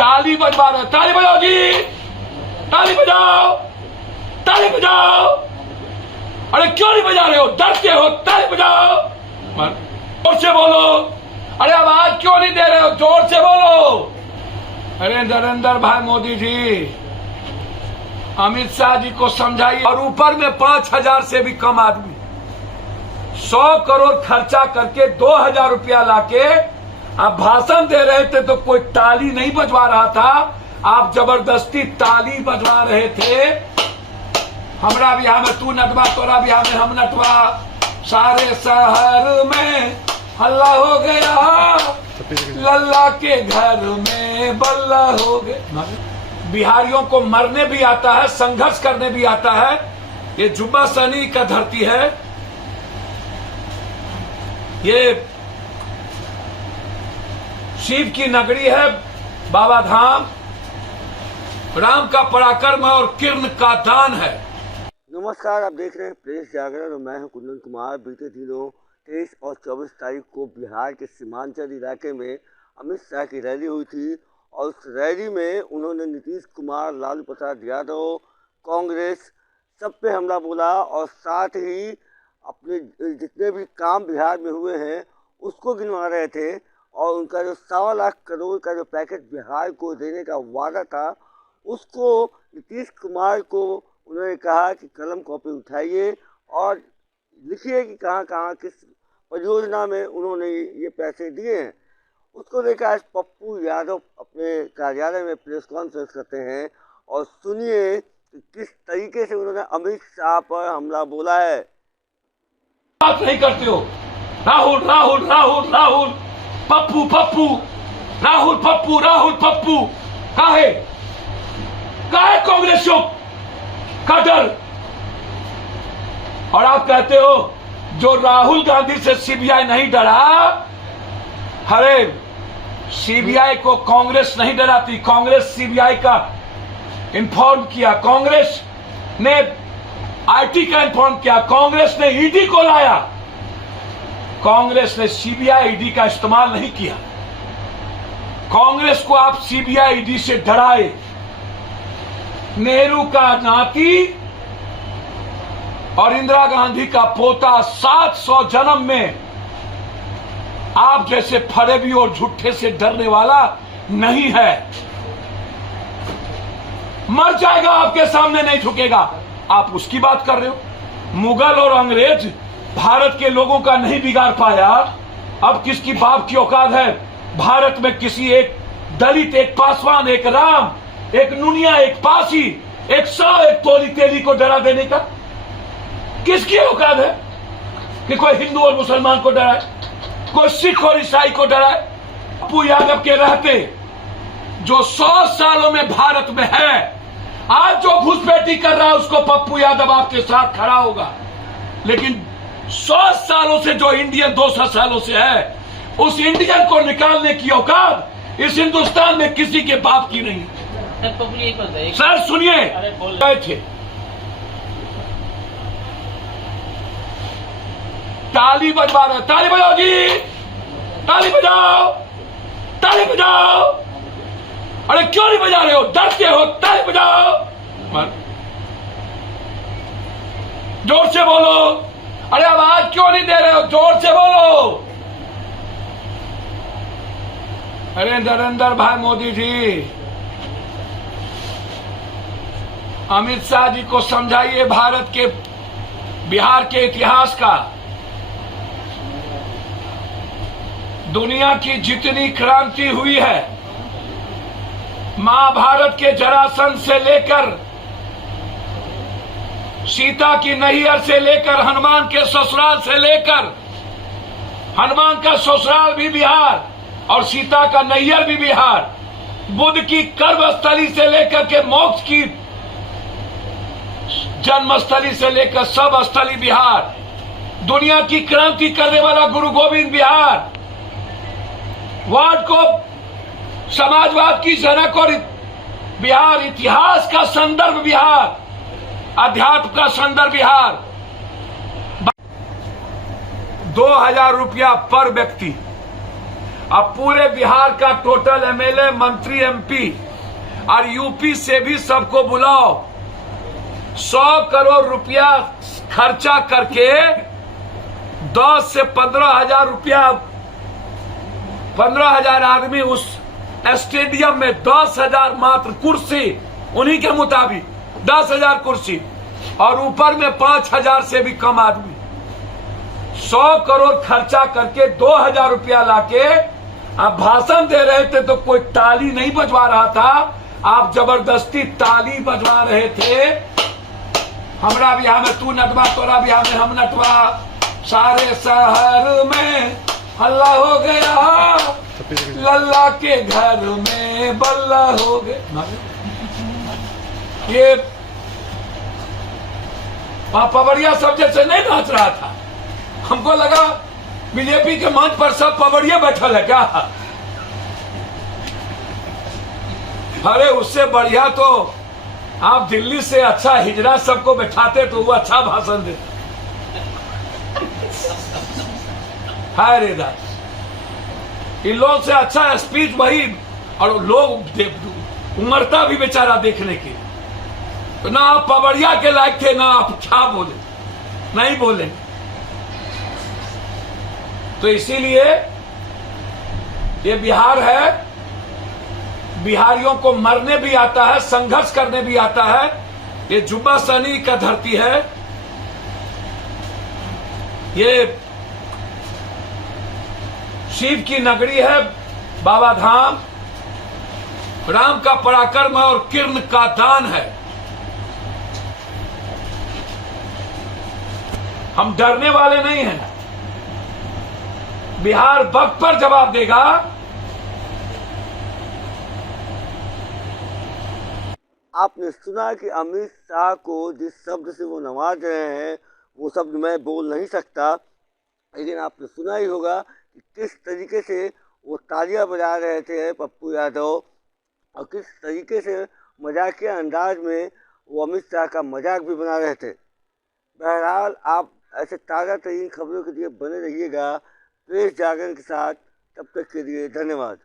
ताली बजवा रहे, ताली बजाओ जी, ताली बजाओ, ताली बजाओ। अरे क्यों नहीं बजा रहे हो, डरते हो? ताली बजाओ, जोर से बोलो। अरे आवाज क्यों नहीं दे रहे हो, जोर से बोलो। अरे नरेंद्र भाई मोदी जी, अमित शाह जी को समझाइए। और ऊपर में 5,000 से भी कम आदमी 100 करोड़ खर्चा करके 2,000 रुपया लाके आप भाषण दे रहे थे तो कोई ताली नहीं बजवा रहा था, आप जबरदस्ती ताली बजवा रहे थे। हमरा बिहार में तू नटवा, तोरा बिहार में हम नटवा, सारे शहर में हल्ला हो गया, लल्ला के घर में बल्ला हो गया। बिहारियों को मरने भी आता है, संघर्ष करने भी आता है। ये जुब्बा सैनी का धरती है, ये शिव की नगरी है, बाबा धाम, राम का पराक्रम और किरण का दान है। नमस्कार, आप देख रहे हैं प्रेस जागरण और मैं हूं कुंदन कुमार। बीते दिनों 23 और 24 तारीख को बिहार के सीमांचल इलाके में अमित शाह की रैली हुई थी और उस रैली में उन्होंने नीतीश कुमार, लालू प्रसाद यादव, कांग्रेस सब पे हमला बोला और साथ ही अपने जितने भी काम बिहार में हुए हैं उसको गिनवा रहे थे। और उनका जो 1.25 लाख करोड़ का जो पैकेज बिहार को देने का वादा था उसको नीतीश कुमार को उन्होंने कहा कि कलम कॉपी उठाइए और लिखिए कि कहाँ कहाँ किस परियोजना में उन्होंने ये पैसे दिए हैं। उसको लेकर आज पप्पू यादव अपने कार्यालय में प्रेस कॉन्फ्रेंस करते हैं और सुनिए कि किस तरीके से उन्होंने अमित शाह पर हमला बोला है। बात नहीं करते हो, राहुल राहुल राहुल राहुल, पप्पू पप्पू, राहुल पप्पू, राहुल पप्पू। काहे कांग्रेसियों का डर? और आप कहते हो जो राहुल गांधी से सीबीआई नहीं डरा, अरे सीबीआई को कांग्रेस नहीं डराती, कांग्रेस सीबीआई का इन्फॉर्म किया, कांग्रेस ने आईटी का इन्फॉर्म किया, कांग्रेस ने ईडी को लाया, कांग्रेस ने सीबीआई ईडी का इस्तेमाल नहीं किया। कांग्रेस को आप सीबीआई ईडी से डराए। नेहरू का नाती और इंदिरा गांधी का पोता 700 जन्म में आप जैसे फरेबी और झूठे से डरने वाला नहीं है। मर जाएगा, आपके सामने नहीं झुकेगा। आप उसकी बात कर रहे हो। मुगल और अंग्रेज भारत के लोगों का नहीं बिगाड़ पाया, अब किसकी बाप की औकात है भारत में किसी एक दलित, एक पासवान, एक राम, एक नुनिया, एक पासी, एक सौ, एक तोली तेली को डरा देने का? किसकी औकात है कि कोई हिंदू और मुसलमान को डराए, कोई सिख और ईसाई को डराए? पप्पू यादव के रहते जो 100 सालों में भारत में है, आज जो घुसपैठी कर रहा है उसको पप्पू यादव आपके साथ खड़ा होगा। लेकिन 100 सालों से जो इंडियन 200 सालों से है, उस इंडियन को निकालने की औकात इस हिंदुस्तान में किसी के बाप की नहीं। सर सुनिए, गए थे, ताली बजवा रहे, ताली बजाओ जी, ताली बजाओ, ताली बजाओ। अरे क्यों नहीं बजा रहे हो, डरते हो? ताली बजाओ, जोर से बोलो। अरे आवाज क्यों नहीं दे रहे हो, जोर से बोलो। अरे नरेंद्र भाई मोदी जी, अमित शाह जी को समझाइए भारत के, बिहार के इतिहास का। दुनिया की जितनी क्रांति हुई है, महाभारत के जरासंध से लेकर, सीता की नैहर से लेकर, हनुमान के ससुराल से लेकर, हनुमान का ससुराल भी बिहार और सीता का नैहर भी बिहार, बुद्ध की कर्मस्थली से लेकर के मोक्ष की जन्मस्थली से लेकर सब स्थली बिहार, दुनिया की क्रांति करने वाला गुरु गोविंद बिहार, वर्ल्ड को समाजवाद की जनक और बिहार, इतिहास का संदर्भ बिहार, अध्यात्म का संदर्भ बिहार। 2,000 रुपया पर व्यक्ति अब पूरे बिहार का टोटल एमएलए, मंत्री, एमपी और यूपी से भी सबको बुलाओ। 100 करोड़ रुपया खर्चा करके 10 से 15,000 रुपया, 15,000 आदमी उस स्टेडियम में, 10,000 मात्र कुर्सी, उन्हीं के मुताबिक 10,000 कुर्सी, और ऊपर में 5,000 से भी कम आदमी। 100 करोड़ खर्चा करके 2,000 रुपया लाके आप भाषण दे रहे थे तो कोई ताली नहीं बजवा रहा था, आप जबरदस्ती ताली बजवा रहे थे। हमरा बिहार में तू नटवा, तोरा बिहार में हम नटवा, सारे शहर में हल्ला हो गया, लल्ला के घर में बल्ला हो गया। ये पवड़िया सब जैसे नहीं नाच रहा था। हमको लगा बीजेपी के मंच पर सब पवड़िया बैठल है क्या? अरे उससे बढ़िया तो आप दिल्ली से अच्छा हिजरा सबको बैठाते तो वो अच्छा भाषण देते। हाय रे दास, इन लोगों से अच्छा स्पीच वही, और लोग उमरता भी बेचारा देखने के। तो ना आप पवड़िया के लायक थे, ना आप क्या बोले, नहीं बोले। तो इसीलिए ये बिहार है, बिहारियों को मरने भी आता है, संघर्ष करने भी आता है। ये जुब्बा सैनी का धरती है, ये शिव की नगरी है, बाबा धाम, राम का पराक्रम और किरण का दान है। हम डरने वाले नहीं हैं। बिहार वक्त पर जवाब देगा। आपने सुना कि अमित शाह को जिस शब्द से वो नवाज रहे हैं, वो शब्द मैं बोल नहीं सकता, लेकिन आपने सुना ही होगा कि किस तरीके से वो तालियां बजा रहे थे पप्पू यादव, और किस तरीके से मजाकिया अंदाज में वो अमित शाह का मजाक भी बना रहे थे। बहरहाल आप ऐसे ताज़ा तरीन खबरों के लिए बने रहिएगा प्रेस जागरण के साथ। तब तक के लिए धन्यवाद।